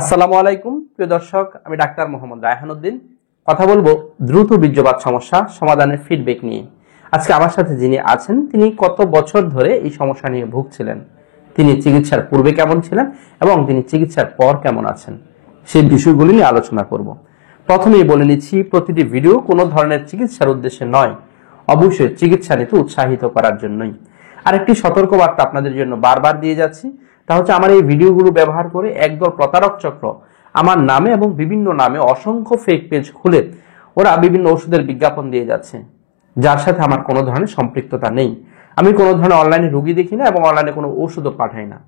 আসসালামু আলাইকুম প্রিয় দর্শক, আমি ডাক্তার মোহাম্মদ রায়হান উদ্দিন কথা বলবো দ্রুত বীর্যপাত সমস্যা সমাধানের ফিডব্যাক নিয়ে। আজকে আমার সাথে যিনি আছেন তিনি কত বছর ধরে এই সমস্যা নিয়ে ভুগছিলেন, তিনি চিকিৎসার পূর্বে কেমন ছিলেন এবং তিনি চিকিৎসার পর কেমন আছেন, সেই বিষয়গুলি নিয়ে আলোচনা করব। প্রথমেই বলে নিচ্ছি, প্রতিটি ভিডিও কোনো ধরনের চিকিৎসার উদ্দেশ্যে নয়, অবশ্যই চিকিৎসা নিতে উৎসাহিত করার জন্যই। আরেকটি সতর্কবার্তা আপনাদের জন্য বারবার দিয়ে যাচ্ছি, তা হচ্ছে আমার এই ভিডিওগুলো ব্যবহার করে একদল প্রতারক চক্র আমার নামে এবং বিভিন্ন নামে অসংখ্য ফেক পেজ খুলে ওরা বিভিন্ন ওষুধের বিজ্ঞাপন দিয়ে যাচ্ছে, যার সাথে আমার কোনো ধরনের সম্পৃক্ততা নেই। আমি কোনো ধরনের অনলাইনে রুগী দেখি না এবং অনলাইনে কোনো ওষুধও পাঠাই না,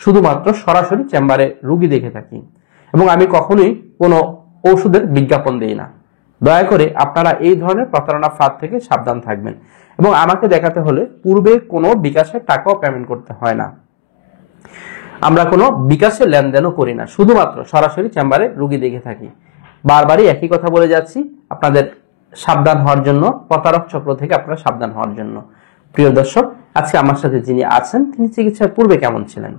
শুধুমাত্র সরাসরি চেম্বারে রুগী দেখে থাকি এবং আমি কখনোই কোনো ওষুধের বিজ্ঞাপন দিই না। দয়া করে আপনারা এই ধরনের প্রতারণা ফাঁদ থেকে সাবধান থাকবেন এবং আমাকে দেখাতে হলে পূর্বে কোনো বিকাশের টাকাও পেমেন্ট করতে হয় না। আমরা কোনো বিকাশের লেনদেনও করি না, শুধুমাত্র সরাসরি চেম্বারে রুগী দেখে থাকি। বারবারই একই কথা বলে যাচ্ছি আপনাদের সাবধান হওয়ার জন্য, প্রতারক চক্র থেকে আপনারা সাবধান হওয়ার জন্য। প্রিয় দর্শক, আজকে আমার সাথে যিনি আছেন তিনি চিকিৎসার পূর্বে কেমন ছিলেন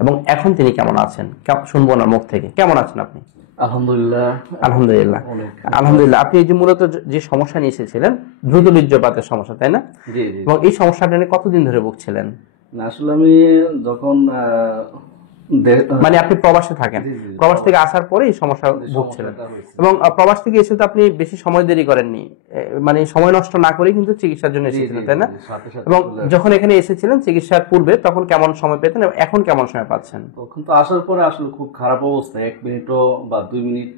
এবং এখন তিনি কেমন আছেন শুনবো না মুখ থেকে। কেমন আছেন আপনি? আলহামদুলিল্লাহ। আলহামদুলিল্লাহ। আলহামদুলিল্লাহ। আপনি এই যে মূলত যে সমস্যা নিয়ে এসেছিলেন, দ্রুত বীর্যপাতের সমস্যা, তাই না? জি জি। এবং এই সমস্যাটা নিয়ে কতদিন ধরে ভুগছিলেন? না, আসলে আমি যখন মানে আপনি প্রবাসে থাকেন, প্রবাস থেকে আসার পরে এই সমস্যা ভুগছিলেন এবং প্রবাস থেকে এসে তো আপনি বেশি সময় দেরি করেননি, মানে সময় নষ্ট না করে কিন্তু চিকিৎসার জন্য এসেছিলেন, তাই না? এবং যখন এখানে এসেছিলেন চিকিৎসার পূর্বে তখন কেমন সময় পেতেন এবং এখন কেমন সময় পাচ্ছেন? তখন তো আসার পরে আসলে খুব খারাপ অবস্থা, 1 মিনিটও বা 2 মিনিট,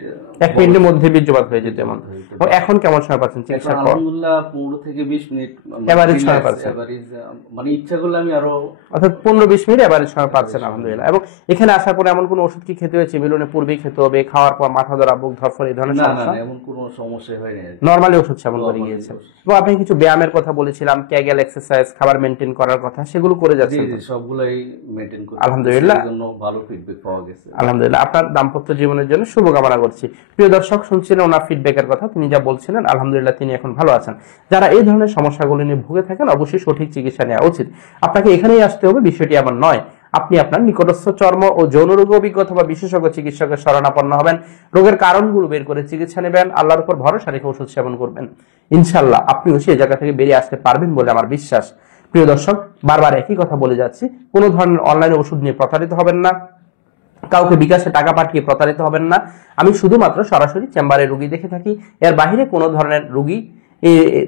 1 মিনিটের মধ্যে বীর্যপাত হয়ে যেত এমন। এবং এখন কেমন সময় পাচ্ছেন চিকিৎসার পর? আলহামদুলিল্লাহ 15 থেকে 20 মিনিট এভারেজ সময় পাচ্ছেন, মানে ইচ্ছা করলে আমি আরো, অর্থাৎ 15-20 মিনিট এভারেজ সময় পাচ্ছেন। আলহামদুলিল্লাহ। এবং এখানে আসার পরে এমন কোনো ওষুধ কি খেতে হয়েছে? মিলনে পূর্বেই খেতে হবে, খাওয়ার পর মাথা ধরা, বুক ধরফর, এই ধরনের সমস্যা? না, এমন কোনো সমস্যা হয়নি, নরমালি ওষুধ সেবন করে গিয়েছে। এবং আপনি কিছু ব্যায়ামের কথা বলেছিলাম, ক্যাগেল এক্সারসাইজ, খাবার মেইনটেইন করার কথা, সেগুলো করে যাচ্ছেন? জি, সবগুলাই মেইনটেইন করি। আলহামদুলিল্লাহ, এর জন্য ভালো ফিডব্যাক পাওয়া গেছে। আলহামদুলিল্লাহ। আপনার দাম্পত্য জীবনের জন্য শুভকামনা করছি। প্রিয় দর্শক, শুনছিলেন ওনার ফিডব্যাকের কথা, তিনি যা বলছিলেন, আলহামদুলিল্লাহ তিনি এখন ভালো আছেন। যারা এই ধরনের সমস্যাগুলো নিয়ে ভুগে থাকেন অবশ্যই সঠিক চিকিৎসা নেওয়া উচিত। আপনাকে এখানেই আসতে হবে, বিষয়টি এমন নয়। আপনি আপনার নিকটস্থ চর্ম ও যৌন রোগ অভিজ্ঞতা বা বিশেষজ্ঞ চিকিৎসকের শরণাপন্ন হবেন, রোগের কারণগুলো বের করে চিকিৎসা নেবেন, আল্লাহর উপর ভরসা রেখে ওষুধ সেবন করবেন। ইনশাআল্লাহ আপনিও সেই জায়গা থেকে বেরিয়ে আসতে পারবেন বলে আমার বিশ্বাস। প্রিয় দর্শক, বারবার একই কথা বলে যাচ্ছি, কোনো ধরনের অনলাইনে ওষুধ নিয়ে প্রতারিত হবেন না, কাউকে বিকাশে টাকা পাঠিয়ে প্রতারিত হবেন না। আমি শুধুমাত্র সরাসরি চেম্বারে রুগী দেখে থাকি, এর বাহিরে কোনো ধরনের রুগী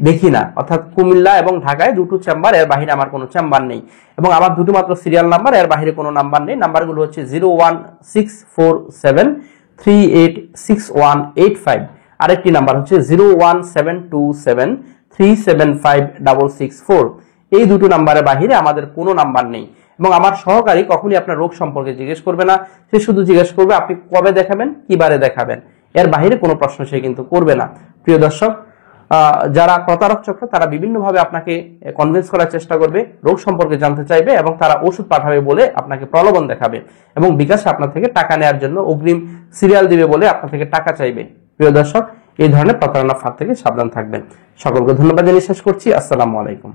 দেখি না। অর্থাৎ কুমিল্লা এবং ঢাকায় দুটো চেম্বার, এর বাহিরে আমার কোনো চেম্বার নেই এবং আমার দুটো মাত্র সিরিয়াল নাম্বার, এর বাহিরে কোনো নাম্বার নেই। নাম্বারগুলো হচ্ছে 01647386185, আরেকটি নাম্বার হচ্ছে 01727375664। এই দুটো নাম্বারের বাহিরে আমাদের কোনো নাম্বার নেই এবং আমার সহকারী কখনই আপনার রোগ সম্পর্কে জিজ্ঞেস করবে না, সে শুধু জিজ্ঞেস করবে আপনি কবে দেখাবেন, কিবারে দেখাবেন, এর বাহিরে কোনো প্রশ্ন সে কিন্তু করবে না। প্রিয় দর্শক, যারা প্রতারক চক্র তারা বিভিন্নভাবে আপনাকে কনভিন্স করার চেষ্টা করবে, রোগ সম্পর্কে জানতে চাইবে এবং তারা ওষুধ পাঠাবে বলে আপনাকে প্রলোভন দেখাবে এবং বিকাশে আপনার থেকে টাকা নেওয়ার জন্য অগ্রিম সিরিয়াল দিবে বলে আপনার থেকে টাকা চাইবে। প্রিয় দর্শক, এই ধরনের প্রতারণা ফাঁদ থেকে সাবধান থাকবেন। সকলকে ধন্যবাদ জানিয়ে শেষ করছি। আসসালামু আলাইকুম।